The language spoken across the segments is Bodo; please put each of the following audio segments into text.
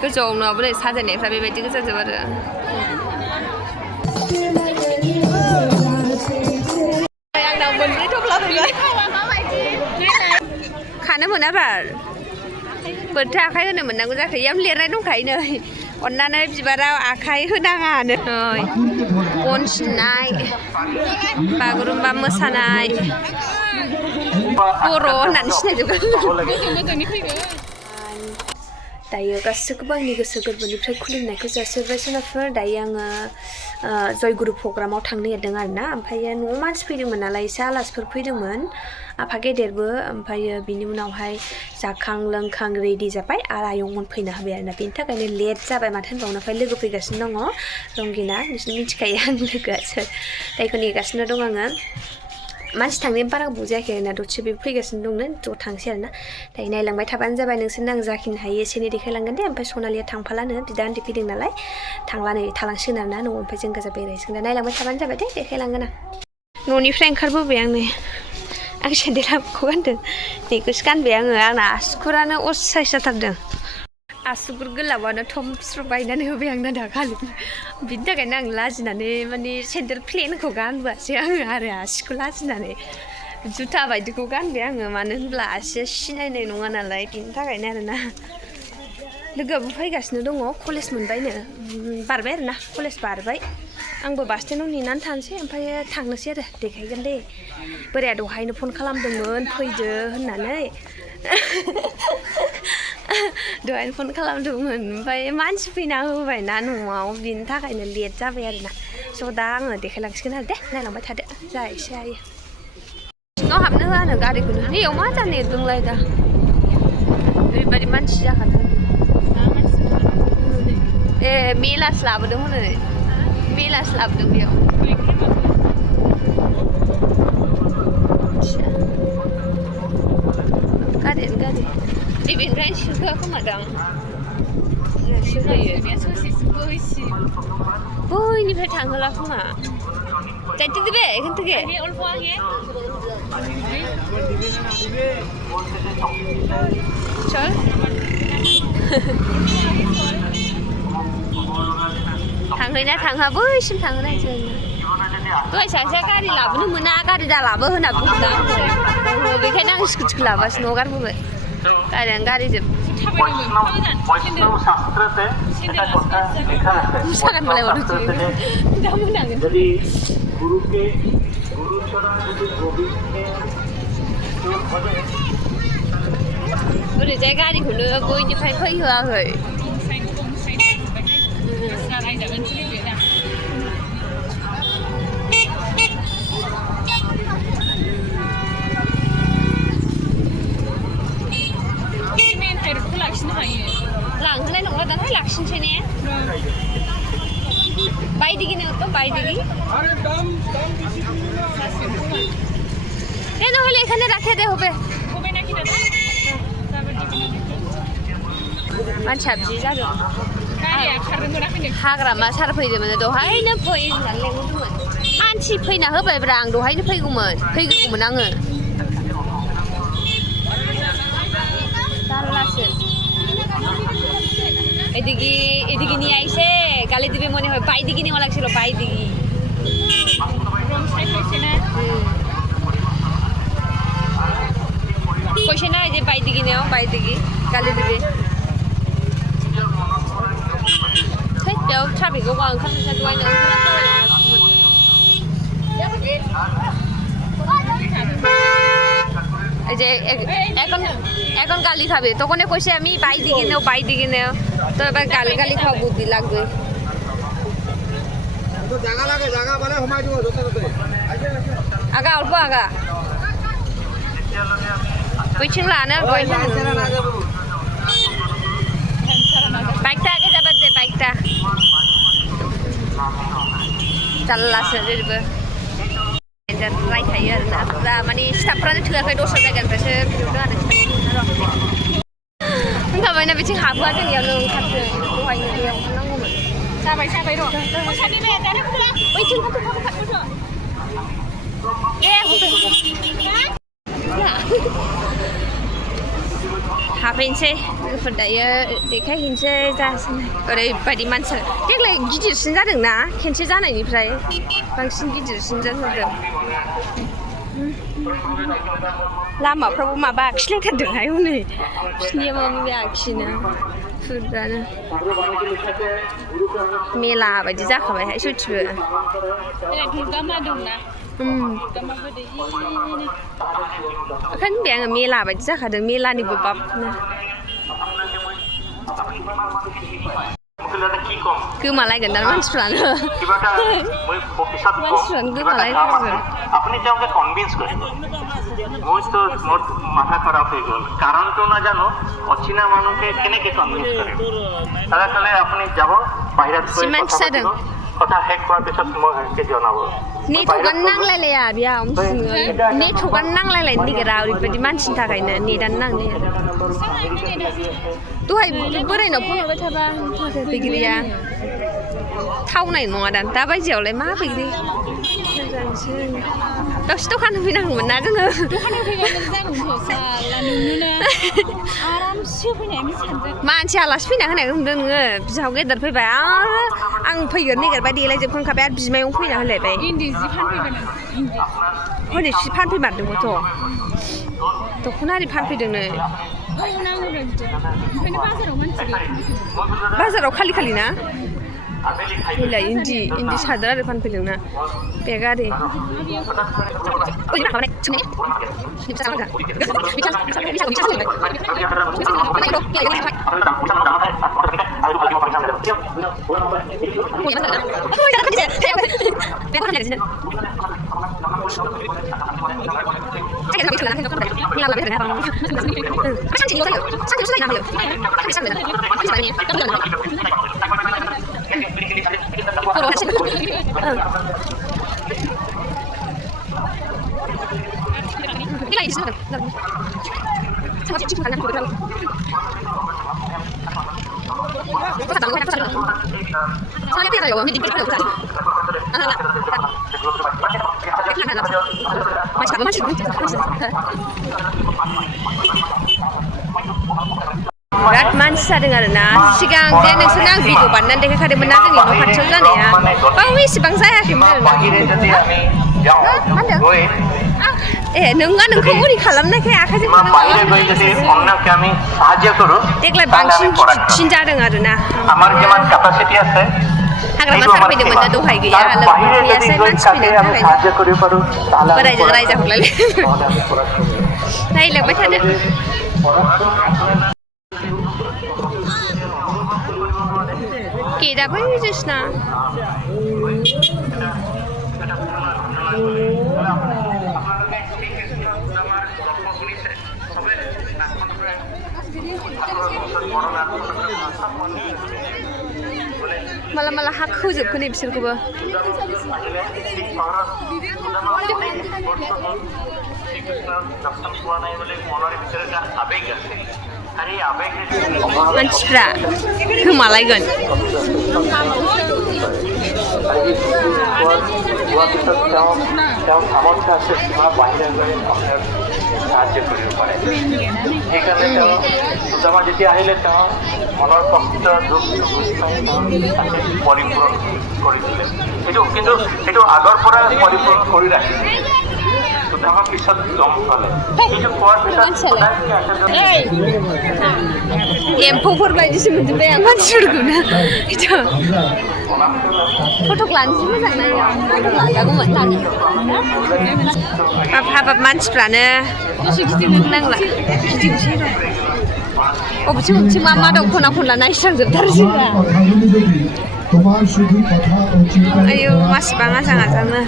गोजौआव नङाबा नै साजायनायफ्रा बेबायदि गोजाजोब आरो आंनाव मोनब्रै थफ्ला फैबाय खानो मोना बार बोरथो आखाइ होनो मोननांगौ जाखो इयाव लिरनाय दंखायो नै अन्नानै बिबाराव आखाइ होनाङानो गन सिननाय बागुरुम्बा मोसानाय बर' होननानै सिनायजोबगोन दायो गासैखौबो आंनि गोसो गोरबोनिफ्राय खुलुमनायखौ जासिहरबाय सोनाफोर दायो आङो जयगुरु प्रग्रामाव थांनो नागिरदों आरोना ओमफ्रायो न'आव मानसि फैदोंमोन नालाय एसे आलासिफोर फैदोंमोन आफा गेदेरबो ओमफ्रायो बिनि उनावहाय जाखां लोंखां रेडि जाबाय आरो आयंमोन फैनो हाबाय आरोना बेनि थाखायनो लेट जाबाय माथो होनबावनो ओमफ्राय लोगो फैगासिनो दङ रंगिना नोंसोर मिथिखायो आं लोगोआ सोर दायखौ नेगासिनो दं आङो मानसि थांनाया बारा गोबाव जायाखै आरोना दसे बे फैगासिनो दंनो ज' थांसै आरोना दायो नायलांबाय थाबानो जाबाय नोंसोरनो आं जाखिनि हायो एसे एनै देखायलांगोन दे ओमफ्राय सनालिया थांफालानो बिदा उन्दै फैदों नालाय थांला नै थालांसिगोन आरोना न'आव ओमफ्राय जों गोजा बेरायसिगोन दा नायलांबाय थाबानो जाबाय दे देखायलांगोन आं न'निफ्राय ओंखारबोबाय आं नै आं सेन्देलाखौ गानदों बेखौसो गानबाय आङो आंना आसुगुरानो असाइस जाथारदों आसुगुर गोलावानो थमस्र' बायनानै होबाय आंना दाखालि बिनि थाखायनो आं लाजिनानै माने सेन्देल प्लेनखौ गानबोआसै आङो आरो आसिखौ लाजिनानै जुथा बायदिखौ गानबाय आङो मानो होनब्ला आसिया सिनायनाय नङा नालाय बिनि थाखायनो आरोना लोगोआबो फैगासिनो दङ कलेज मोनबायनो बारबाय आरोना कलेज बारबाय आंबो बास स्टेन्डआव नेनानै थानोसै ओमफ्राय थांनोसै आरो देखायगोन दे बोराया दहायनो फन खालामदोंमोन फैदो होननानै दहायनो फन खालामदोंमोन ओमफ्राय मानसि फैना होबायना न'आव बिनि थाखायनो लेट जाबाय आरोना स' दा आङो देखायलांसिगोन आरो दे नायलांबाय थादो जा एसे हायो सिङाव हाबनो होआनो गारिखौनो नैयाव मा जानो नागिरदोंलाय दा ओरैबायदि मानसि जाखादों ए मेलासो लाबोदों हनै मेलासो लाबोदों बेयाव गारियानो गारि नैबेनिफ्रायनो सोहोआ खोमादां सोहोयो बैनिफ्राय थांहोला खोमा যাইতে দিবে এখান থেকে চল थांहैना थांहा बैसिम थांहोनाय जों दहाय सासेया गारि लाबोनो मोना गारि दा लाबो होनना बुंदों बेखायनो आं स्कुटिखौ लाबासिनो हगारबोबाय गारियानो गारिजोब मोसागोन मालाय दा मोनागोन ओरैजाय गारिखौनो बैनिफ्राय फैहोआखै लांहोनाय नङा दाना लाखिनोसै ने बायदिगिनो बायदिगि দে নহলে এখানে রাখে দে হবে নাকি দাদা मानसिया बिदि जादों हाग्रामा सार फैदोंमोन दहायनो फै होननानै लेंहरदोंमोन मानसि फैना होबायब्रा आं दहायनो फैग्रोगौमोन आङो जारलासो এদিকে নিয়ে আইছে গালি দিবে মনে হয় বাইদিকে নেওয়া লাগছিল বাইদিকে কইছে না এই যে বাইদিকে নেও বাইদিকে গালি দিবে বেয়াव ट्राफिकआव मा ओंखारनोसै दहायनो এই যে এখন গালি খাবে তখন কইছে আমি বাইদিকে নেও তো এবার গালি খাওয়া বুদ্ধি লাগবে আগা অল্প আগা बैथिं लानो বাইকটা আগে যাবার দে বাইকটা जारलासो जेरैबो रायखायो आरोना दा माने स्टाफफ्रानो थोआखै दस्रा जायगानिफ्रायसो बिहरदों आरो होनखाबायना बिथिं हाबोआ जों इयावनो ओंखारदों दहायनो दैयाव ओंखारनांगौमोन जाबाय र' बैथिं हाबहैनोसै लोगोफोर दायो देखायहैनोसै जासिनो ओरैबायदि मानसि देग्लाय गिदिरसिन जादोंना खेनसे जानायनिफ्राय बांसिन गिदिरसिन जाथारदों लामाफ्रावबो माबा आखिलायथारदोंहाय हनै बिसिनिया माबा माबि आखिनो फुरानो मेला बायदि जाखाबायहाय सयथिबो दुर्गा मा दंना ओंखायनो होनबाय आङो मेला बायदि जाखादों मेलानिबो बाबनो गोमालायगोन दा मानसिफ्रानो गोमालायथारगोन আপনি যে আমাকে কনভিন্স করেন মই তো মোর মাথা খারাপ হয়ে গেল কারণ তো না জানো অচিনা মানুষকে কেনেকে কনভিন্স করে তাহলে আপনি যাব বাইরে কথা হেক করার পিছত মই কে জানাবো नेटवर्कआनो नांलायलाया बेयाव नेटवर्कआनो नांलायलायनो नागिरा ओरैबायदि मानसिनि थाखायनो नेटआनो नांनो दहाय बोरायनाव फन हरबाय थाबा बैग्रिया थावनाय नङा दा दा बायदियावलाय मा बैग्रि मोजांसो दसे दखान होफैनांगौमोन ना जोङो दखान होफैबानो जागौमोन साला नोंनो आरामसे फैनायमोन सानदों मानसि आलासि फैना होनायखौ नुदों नोङो बिहाव गेदेर फैबाय आं फैगोन नागिरबाय देलायजोबखांखाबाय आरो बिमायं फैना होलायबाय इन्दि जि फानफैबाय हनै सि फानफैमारदोंबोथ' दख'ना आरि फानफैदोंनो बाजाराव खालि खालि ना फैलाय इन्दि सादोर आरो फानफैदोंना बेग आरि बिराद मानसि जादों आरोना सिगां जे नोंसोरनो आं भिडिअ बानायनानै देखायखादोंमोन ना जोंनि न' खाथियाव जानाया बाव एसेबां जायाखैमोन ए नोंङा नोंखौ ओरै खालामनायखाय आखाइजों देग्लाय बांसिन गिदिरसिन जादों आरोना हाग्रामा सारफैदोंमोन ना दहाय गैया गैयासै मानसि फैनायनि थाखायनो बोरायजों रायजाहरलायलाय रायलायबाय थादो गेटआबो जोंसिना माला माला हा खोजोबखो नै बिसोरखौबो मानसिफ्रा गोमालायगोन সাহায্য কৰিব পাৰে সেইকাৰণে তেওঁ পূজামা যেতিয়া আহিলে তেওঁ মনৰ কষ্ট দুখ পৰিপূৰণ কৰি দিলে কিন্তু সেইটো আগৰ পৰা পৰিপূৰণ কৰি ৰাখিছে পূজামাৰ পিছত গম পালে কিন্তু কোৱাৰ পিছত एम्फौफोर बायदिसो मोनजोब्बाय आं मानसिफोरखौनो फटक लानोसो मोजां नाङो फटक लाजागौमोन हाबाब मानसिफ्रानो नांला गिदिंसै र' अबेथिं अबेथिं मा दं खना खनला नायस्रांजोबथारो जोंना आयौ मासिबां आजां आजांनो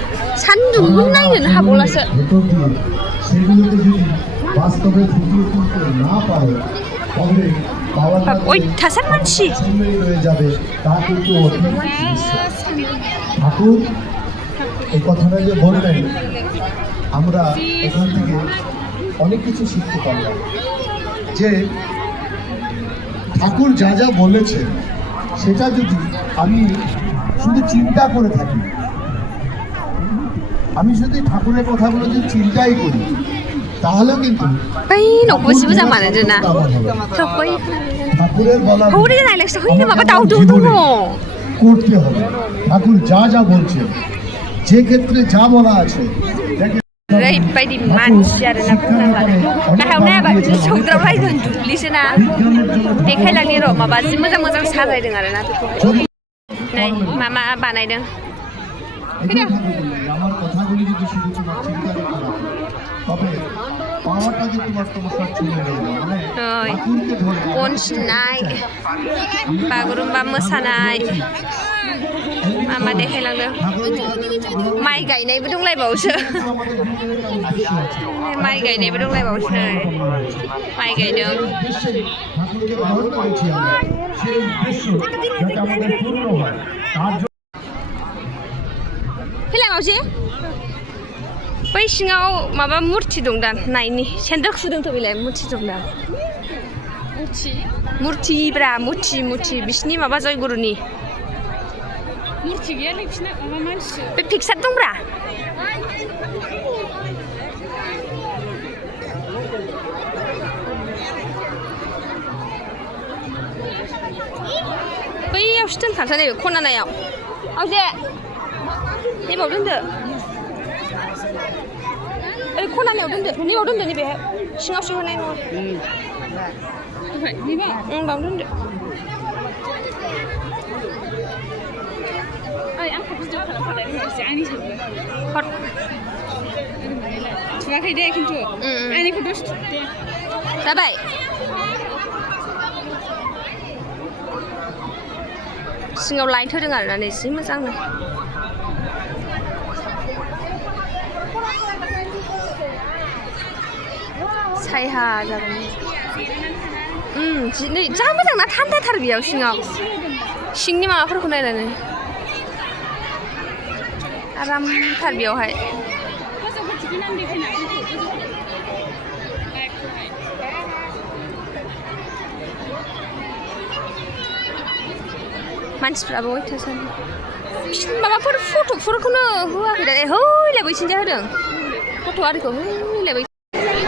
सान्दुंबो नायनोनो हाबावलासो অত্যাচার মানছি ঠাকুর এই কথাটা যে বললেন আমরা এখান থেকে অনেক কিছু শিখতে পারলাম যে ঠাকুর যা যা বলেছেন সেটা যদি আমি শুধু চিন্তা করে থাকি আমি শুধু ঠাকুরের কথাগুলো যদি চিন্তাই করি তাহলে কিন্তু बै न'खौबो जि मोजां बानायदों ना थ' बै ঠাকুরের বলা हौरे नायलाक्सै हौरे माबा दाउदु दङ করতে হবে ঠাকুর যা যা বলছেন যে ক্ষেত্রে যা বলা আছে ओरैबायदि मानसि आरोना बुंनांलानो गाहायाव नायाबा सौदावलायगोन दुब्लिसोना देखायलांनि र' माबा जि मोजां मोजां साजायदों आरोना बेखौहाय नै मा बानायदों আমার কথাগুলি যদি শুধু তোমার চিন্তা করতে তবে পাওয়াটা যে তোমার সব চলে যাবে মানে ঠাকুরকে ধরে गन सिननाय बागुरुम्बा मोसानाय मा देखायलांदों माइ गायनायबो दंलायबावोसो माइ गायनायबो दंलायबावोसो नै माइ गायदों ঠাকুরকে গ্রহণ করেছি আমরা সেই উদ্দেশ্য যাতে আমাদের পূর্ণ হয় তার फैलाय मावजि बै सिङाव माबा मुर्ति दं दा नायनि सेन्देल खुदोंथ' बेलाय मुर्ति दं दा मुर्तिब्रा मुर्ति बिसिनि माबा जयगुरुनि मुर्ति गैयालै बिसिना माबा मानसि बे पिक्सार दंब्रा बैयावसो दोनखानोसै नैबे खनानायाव आवजे नैबाव दोनदो ओरै खनानायाव दोनदो नैबाव दोनदो नैबे सिङाव सोहोनाय नङा बाव दोनदो थुवाखै दे खिन्थु आंनिखौ दसे थुदे जाबाय सिङाव लाइट होदों आरोना नै जि मोजांनो सायहा जागोन नै जा मोजां ना थान्दाथार बेयाव सिङाव सिंनि माबाफोरखौ नायनानै आरामथार बेयावहाय मानसिफ्राबो अयथासार माबाफोर फट'फोरखौनो होआखै दा हैलाय बैसिनिजा होदों फट' आरिखौ हैलाय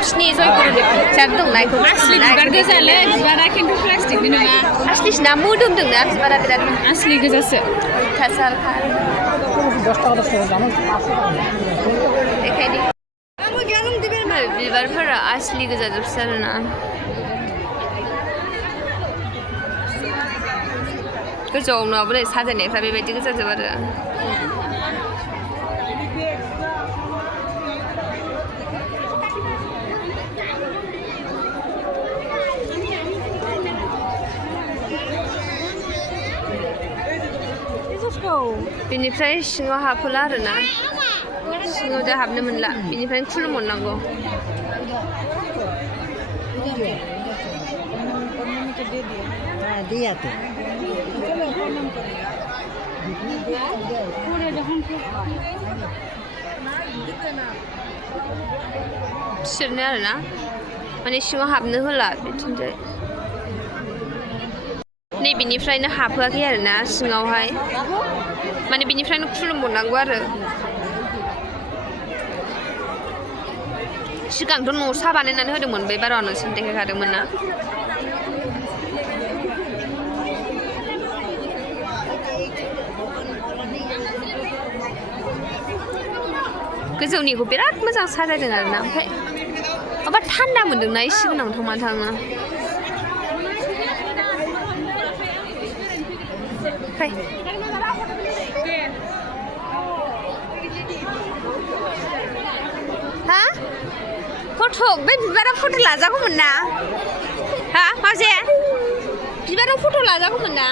बिसिनि जयगुरुनि पिक्सार दंना बेखौ आसलि बिबार गोजालै बिबारा खिन्थु प्लास्टिकनि नङा आसलिसिना मोदोमदोंना बिबारा बिराद आसलि गोजासो अयथासारखा बेखायनो बिबारफोरा आसलि गोजाजोबसो आरोना गोजौआव नङाबा नै साजायनायफ्रा बेबायदि गोजाजोब आरो बेनिफ्राय सिङाव हाबहोला आरोना सिङाव दा हाबनो मोनला बेनिफ्रायनो खुलुमहरनांगौ बिसोरनो आरोना माने सिङाव हाबनो होला बिथिंजाय नै बिनिफ्रायनो हाबहोआखै आरोना सिङावहाय माने बिनिफ्रायनो खुलुमहरनांगौ आरो सिगांथ' न'सा बानायनानै होदोंमोन बे बाराव नोंसोर देखायखादोंमोन ना गोजौनिखौ बिराद मोजां साजायदों आरोना ओमफ्राय माबा थान्दा मोन्दोंना एसे गोनां थांना थाङो फै हा फट' बे बिबारा फट' लाजागौमोन ना हा माजे बिबाराव फट' लाजागौमोन ना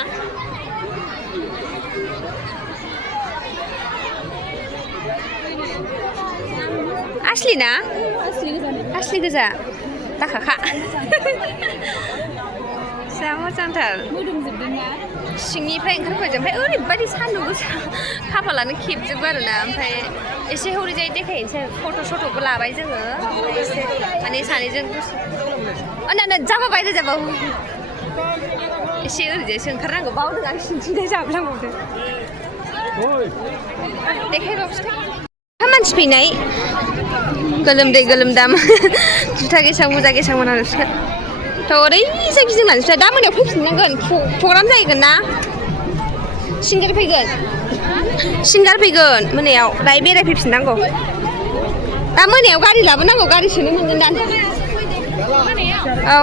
आसलि ना आसलि गोजा दाखाखा जा मोजांथार सिंनिफ्राय ओंखारफैदों ओमफ्राय ओरैबायदि सान्दुं गोसा खाफालानो खेबजोबो आरोना ओमफ्राय एसे हौरैजाय देखायनोसै फट' सट'बो लाबाय जोङो एसे माने सानैजों ना जाबा बायद जाबा एसे ओरैजायसो ओंखारनांगौ बावदों आं सिंथिंजाय जाबलांबावदों देखायबावसै मानसि फैनाय गोलोमदै गोलोमदाम जुथा गेसाव मुजा गेसावमोन आरो बिसोर थ' ओरैजाय गिदिंनानै बिसोर दा मोनायाव फैफिननांगोन प्रग्राम जाहैगोन ना सिंगार फैगोन मोनायाव दायो बेरायफैफिननांगौ दा मोनायाव गारि लाबोनांगौ गारि सोनो मोनगोन दा औ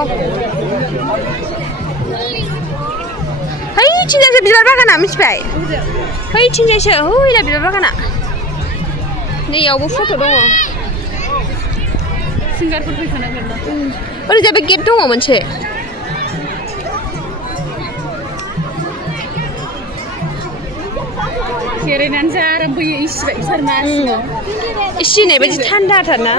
हैथिंजायसो बिबार बागाना मिथिबाय हैथिंजायसो हैना बिबार बागाना नैयावबो फट' दङ सिंगारफोर फैखानांगोन ना ओरैजाय बे गेट दङ मोनसे जिरायनानै जा आराम फैयो इसोर ना इसे नै बायदि थान्दाथारना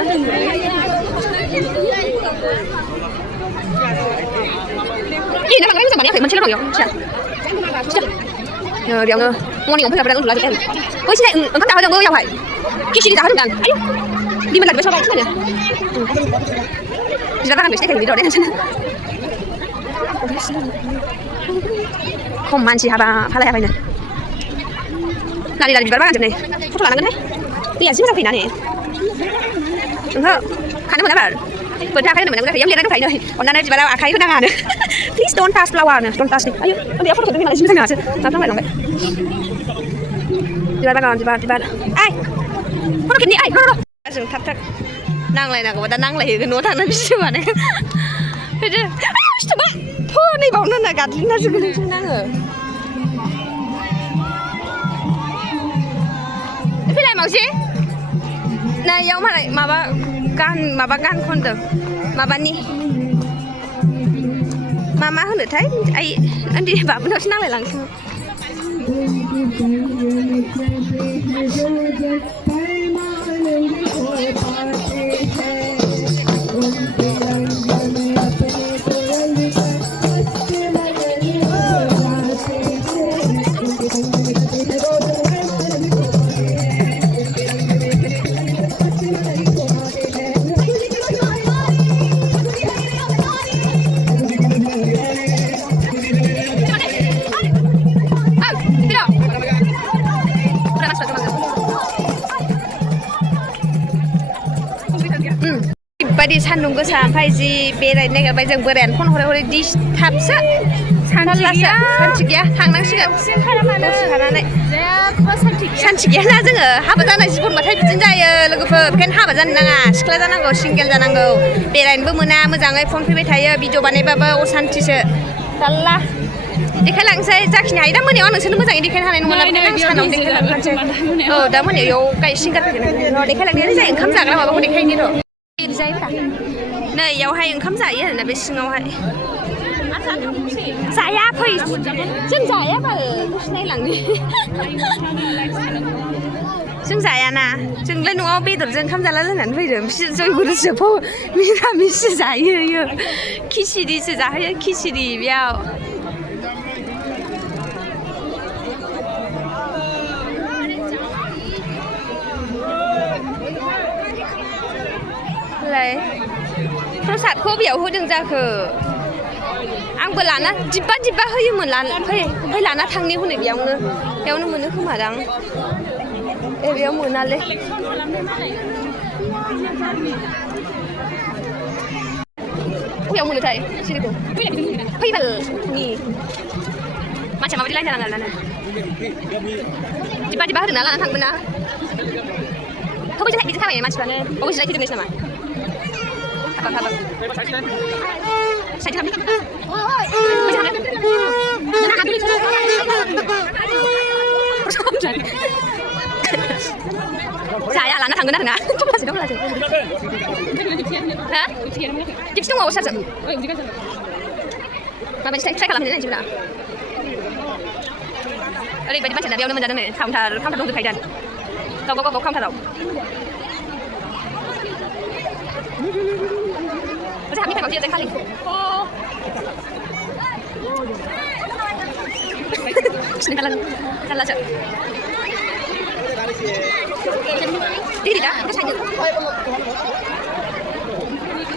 मोनसेल' दं बेयावनो मर्निंआव फैगाबोदों उन्दुलाजोबबाय बै सिनाय ओंखाम जाहोदों बैयावहाय खिसिरि जाहोदों आं आयौ दिमोन लाजोब्बाय सबाव फैनो बिबार बागान बेसे देखायनो बिदि खम मानसि हाबा फालायाबायनो लारि लारि बिबार बागान जोबनाय फट' लानांगोनहाय दैया जि मोजां फैना नै ओंहो खानो मोना बार बोथोर आखाइ होनो मोना बेयाव लिरनाय दंखायो नै अननानै बिबाराव आखाइ होनाङानो प्लिज डन्ट टाच फ्लावारनो डन्ट टाच आयौ उन्दैया फट' खेबदों नालाय जि मोजां नङासो नांफ्लांलायलांबाय बिबार बागान बिबार आइ फट' खेबनि आइ र' जों थाब थाब नांलायनांगौबा दा नांलायहैगोन न'आव थांना बिसि माने बिदि सिथोबा नैबावनो ना गादलिना जोगोन आङो फैलाय मावजि नै इयाव मालाय माबा गान खनदों माबानि मा होनोथाय आइ उन्दै बाबुनावसो नांलायलांसै बायदि सान्दुं गोसा ओमफ्राय जि बेरायनो नागिरबाय जों बोरायानो फन हरै डिस्टार्बसो सान्थि गैया थांनांसिगोन सान्थि गैयाना जोङो हाबा जानाय जिबनबाथाय बिदिनो जायो लोगोफोर बेखायनो हाबा जानो नाङा सिख्ला जानांगौ सिंगेल जानांगौ बेरायनोबो मोना मोजाङै फन फैबाय थायो भिडिअ बानायबाबो असान्थिसो जारला देखायलांसै जाखिनि हायो दा मोनायाव आं नोंसोरनो मोजाङै देखायनो हानाय नङा आं सानाव देखायलांसै औ दा मोनायाव सिंगार फैगोन देखायलांनायानो जायो ओंखाम जाग्रा माबाखौ देखायनो र' नै इयावहाय ओंखाम जायो आरोना बे सिङावहाय जाया फै जों जाया बाल नायलांनि जों जायाना जोंलाय न'आव बेदरजों ओंखाम जाला लोंनानै फैदों बिसोर जयगुरुसो मिरामिससो जायो खिसिरिसो जाहोयो खिसिरि बेयाव प्रसादखौ बेयाव होदों जाखो आंबो लाना दिब्बा होयोमोन ओमफ्राय लाना थांनि हनै बेयावनो मोनो खोमादां बेयाव मोनालै बबेयाव मोनोथाय सिरिखौ फैबाल नि मानसिया माबायदि लाइन जानांगोन आरोना दिब्बा होदों ना लाना थांगोन ना थ' बिदि खालामो मानसिफ्रानो अबे जिराय फैदोंनोसै नामा हाबाब साइड जाया लाना थांगोन आरोना दब्लासो हा टिप्स दङ सारजों माबायदि ट्राइ खालामहैनो नायनोसैब्रा ओरैबायदि मानसिया बेयावनो मोनजादों नै काउन्टार दंजोबखायो दा गावबा गाव काउन्टाराव Saya ambil tengok dia kali. Oh. Sini kalah cak. Diri dah, kita saja.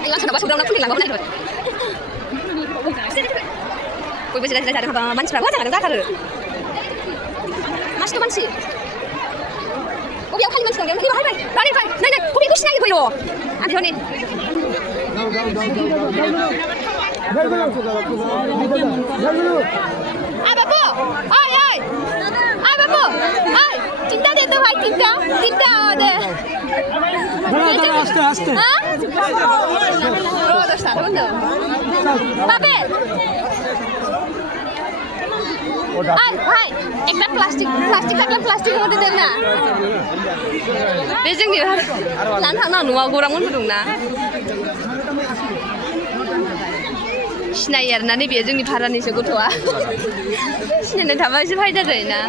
Ingat sudah basah udah kuning lah, bagus dah. Kau bisa dah ada apa manci berapa jangan dah kalau. Mas tu manci. Kau biar kali manci dong, dia hai hai, lari hai, naik, kau आंबो सिनायबाय र' आंथ'नि बाबु ओइ बाबु ओइ তিনটা দে তো ভাই তিনটা দে আস্তে আস্তে ও দশটা বন্ধু বাবে ভাই একটা প্লাস্টিক থাকলে প্লাस्टिक মধ্যে দেন না बे जोंनि लानो थांना न'आव गौरांमोनबो दंना सिनायो आरोना नैबे जोंनि भारानिसो गथ'आ सिनायनो थाबा एसे फायदा जायोना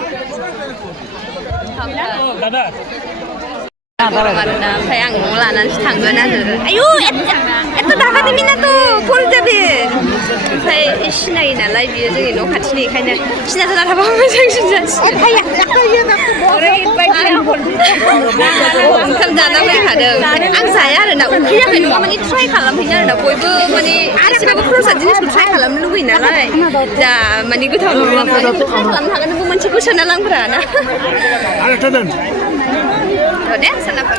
गरम आरोना ओमफ्राय आं न'आव लानानैसो थांगोन आरो आयु एथ' दाखादि मिनाथ' फल जाबे ओमफ्राय सिनायो नालाय बियो जोंनि न' खाथिनि बेखायनो सिना जाना थाबा मोजांसिन जासिगोन ओंखाम जाना फैखादों आं जाया आरोना उखैयाखै नङा माने ट्राइ खालामहैनो आरोना बयबो माने एसेबाबो प्रसाद जिनिसखौ ट्राइ खालामनो लुबैयो नालाय जा माने गोथाव नङाबा ट्राइ खालामनो हागोन नोंबो मोनसेखौ सोना लांब्रा ना दे सोनाफोर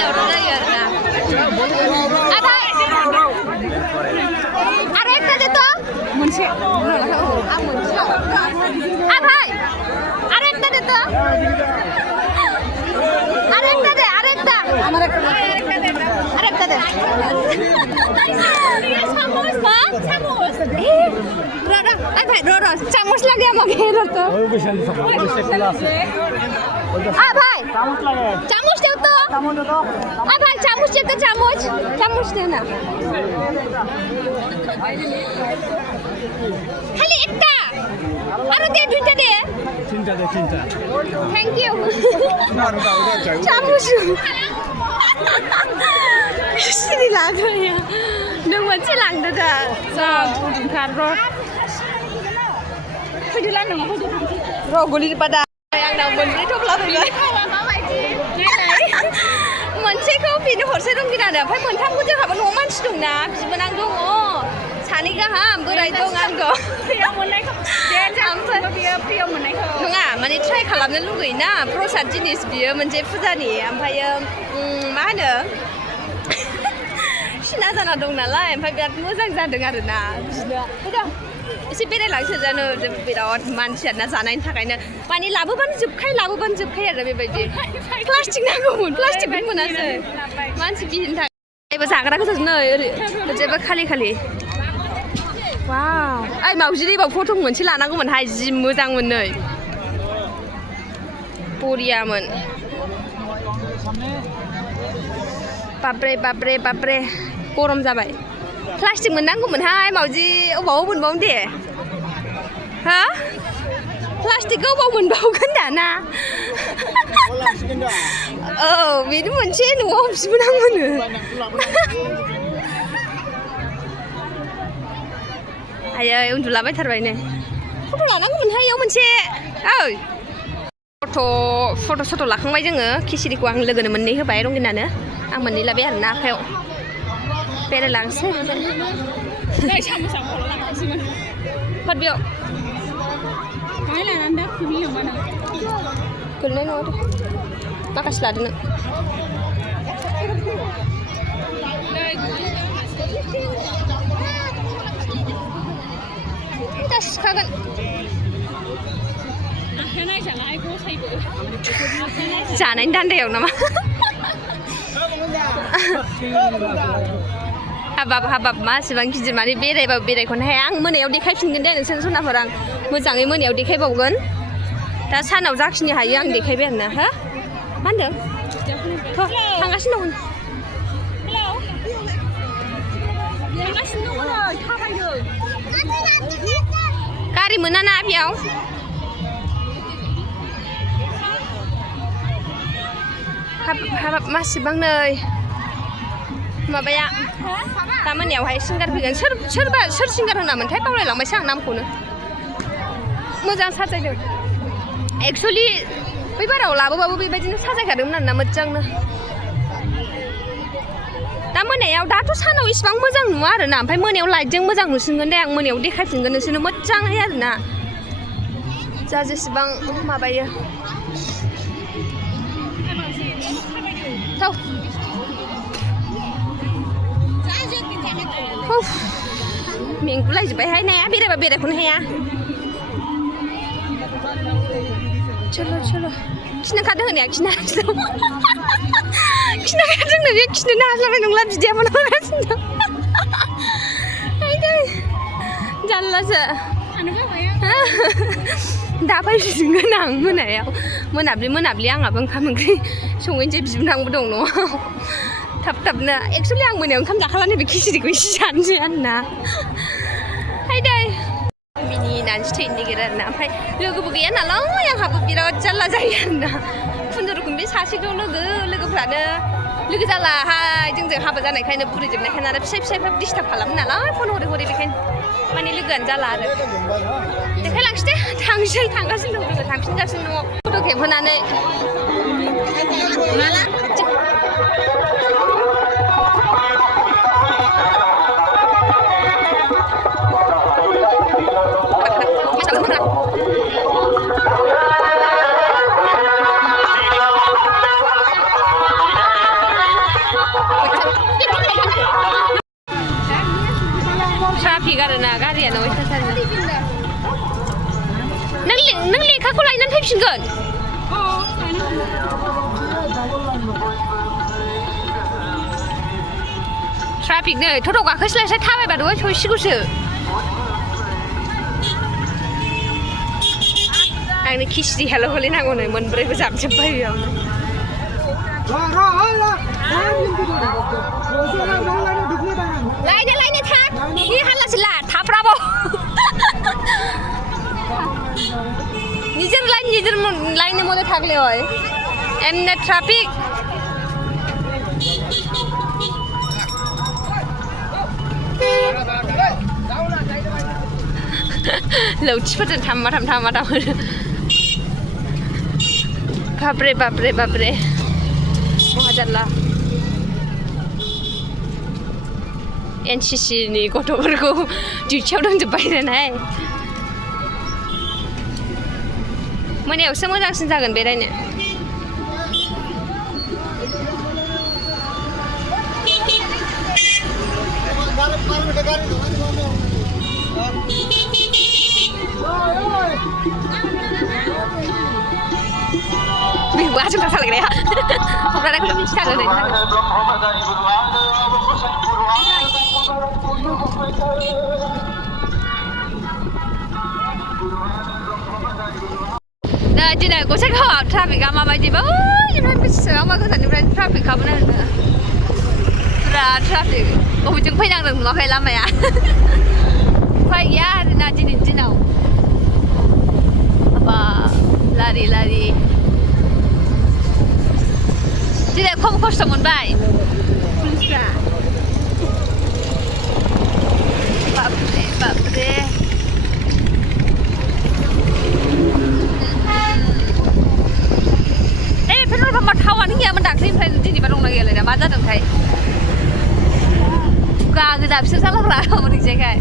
दावराव जायो आरोना आरो एकटा दे तो मोनसे आं मोनसे भाई आरो एकटा दे तो आरो एकटा আমার আরেকটা দে চামচ মা চামচ ভাই চামচ লাগে আমাকে তো ভাই চামচ দেও তো ভাই চামচ দে তো চামচ দে না খালি একটা আরো দে দুইটা দে তিনটা থ্যাংক ইউ চামচ सिरि लांदों नों मोनसे लांदो दा ओंखार फैदोलाय नों र' गलिबादा आंनाव मोनब्रै थफ्ला फैबाय मोनसेखौ बिनो हरसे दंगिना ओमफ्राय मोनथामखौ जोंहाबो न'आव मानसि दंना बिबोनां दङ सानै गाहाम बोराय दं आं दं नङा माने ट्राइ खालामनो लुगैयोना प्रसाद जिनिस बियो मोनसे फुजानि ओमफ्रायो मा होनो सिना जाना दं नालाय ओमफ्राय बिराद मोजां जादों आरोना बिदिनो एसे बेरायलांसो जानो बिराद मानसियाना जानायनि थाखायनो माने लाबोबानो जोबखायो आरो बेबायदि प्लास्टिक नांगौमोन प्लास्टिकबो मोनासै मानसि गिदिरनि थाखाय जेबो जाग्रा गोजा नै ओरै जेबो खालि वाव ओइ मावजि दैबाव फट' मोनसे लानांगौमोनहाय जि मोजांमोन नै बरियामोन बाब्रे गरम जाबाय प्लास्टिक मोननांगौमोनहाय मावजि अबाव मोनबावनो दे हो प्लास्टिकखौ अबाव मोनबावगोन दाना औ बेनो मोनसे न'आव बिबोनांगौनो आयै उन्दुलाबायथारबाय नै फट' लानांगौमोनहाय इयाव मोनसे ओइ फट' सट' लाखांबाय जोङो खिसिरिखौ आं लोगोनो मोननै होबाय रंगिनानो आं मोननै लाबाय आरोना आखायाव बेरायलांसै हर बेयाव गोलैनाय नङा दे माखासे लादो नों दा सिखागोन जानायनि दान्दायाव नामा हाबाब मा एसेबां गिदिर माने बेरायबाबो बेरायखौनो हाया आं मोनायाव देखायफिनगोन दे नोंसोर सनाफोर आं मोजाङै मोनायाव देखायबावगोन दा सानाव जाखिनि हायो आं देखायबाय आरोना हो मा होनदों थांगासिनो दं गारि मोनाना बेयाव हाबाब मासेबां नै माबाया दा मोनायावहाय सिंगार फैगोन सोर सिंगार होनामोनथाय बावलायलांबायसो आं नामखौनो मोजां साजायदों एक्सुवेलि बै बाराव लाबोबाबो बेबायदिनो साजायखादोंमोन आरोना मोजांनो दा मोनायाव दाथ' सानाव इसिबां मोजां नुवा आरोना ओमफ्राय मोनायाव लाइटजों मोजां नुसिनगोन दे आं मोनायाव देखायफिनगोन नोंसोरनो मोजाङै आरोना जा जेसेबां माबायो Đâu. Mình cũng lấy gì hay nè, biết đây con hè. Chalo. Kişine kadın ya, kişine kadın. Kişine kadın da bir kişine nazla ben onunla bir diye bana versin. Haydi. Canlası. दा फैफिनगोन आं मोनायाव मोनाब्लि आंहाबो ओंखाम ओंख्रि संहैनोसै बिबोनांबो दं न'आव थाब-थाबनो एक्सुवेलि आं मोनायाव ओंखाम जाखालानो बे खिसिरिखौ एसे जानोसै आरोना हायदै मिनिनानैसो थैनो नागिरो आरोना ओमफ्राय लोगोबो गैया नालाय आंहाबो बिराद जारला जायो आरोना खुनुरुखुम बे सासेल' लोगोफ्रानो लोगो जालाहाय जोंजों हाबा जानायखायनो बुरिजोबनायखायनो आरो फिसाफ्रा डिस्टार्ब खालामो नालाय फन हरै बेखायनो माने लोगोआनो जाला आरो देखायलांसै दे थांगासिनो दं लोगो थांफिनगासिनो न'आव फट' खेबहोनानै ट्राफिक आरोना गारियानो अयथासार नों लेखाखौ लायनानै फैफिनगोन ट्राफिक नै टट'आव गाखोस्लायस्लाय थाबायबा दहाय सयसिगौसो आंनो खिस्रि हेल' हलै नांगौनो मोनब्रैबो जाबजोब्बाय बेयावनो लायनो थाब ये हालासो ला थाफ्राबो निजर लाइने मধ্যে থাকলে হয় এমনি ট্রাফিক लौथिफोरजों थामा बाब्रे महा जारला NCC नि गथ'फोरखौ डिउटियाव दोनजोब्बाय नालाय मोनायावसो मोजांसिन जागोन बेरायनो Wah, cuma salah gede ya. Orang aku lebih cakap deh. Nah, jadi aku cakap apa traffic ama macam apa? Oh, jangan bisa ama aku tadi berani traffic kamu nak? Berat traffic. Oh, ujung penang dong, mau lama ya. Payah, nah jadi jenau. Apa? Lari. Tidak kau kosong monbai. Pulisnya. Babre. Petrol pump tawa ni ya mendak ni di balong lagi le dah baca dong kai. Ka gedap salah lah mesti cakap.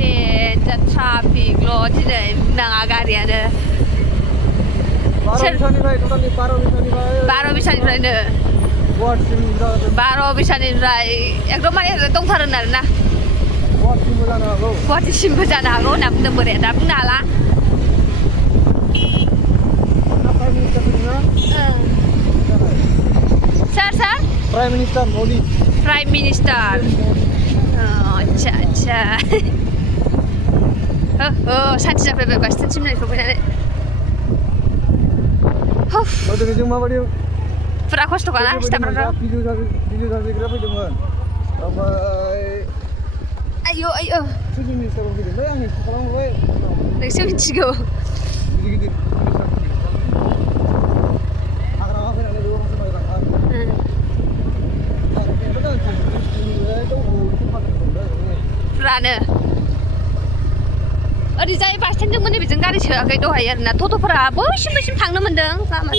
The traffic lo tidak nang agak dia ada. 12 बिसानिफ्राय नो 12 बिसानिफ्राय एकदमबारे दंथारो आरोना गुवाहाटिसिमबो जानो हागौ होनना बुंदों बोराया दा बुंनो हाला सोर प्राइम मिनिस्टार अच्छा सानसे जाफैबाय बास स्टेनसिम सफैनानै Pura kos tu kan? Kita Ayo. Next week go. Pura ओरैजाय बास स्टेन्डजों मोननै बेजों गारि सोआखै दहाय आरोना टट'फोरा बैसिम थांनो मोन्दों लामा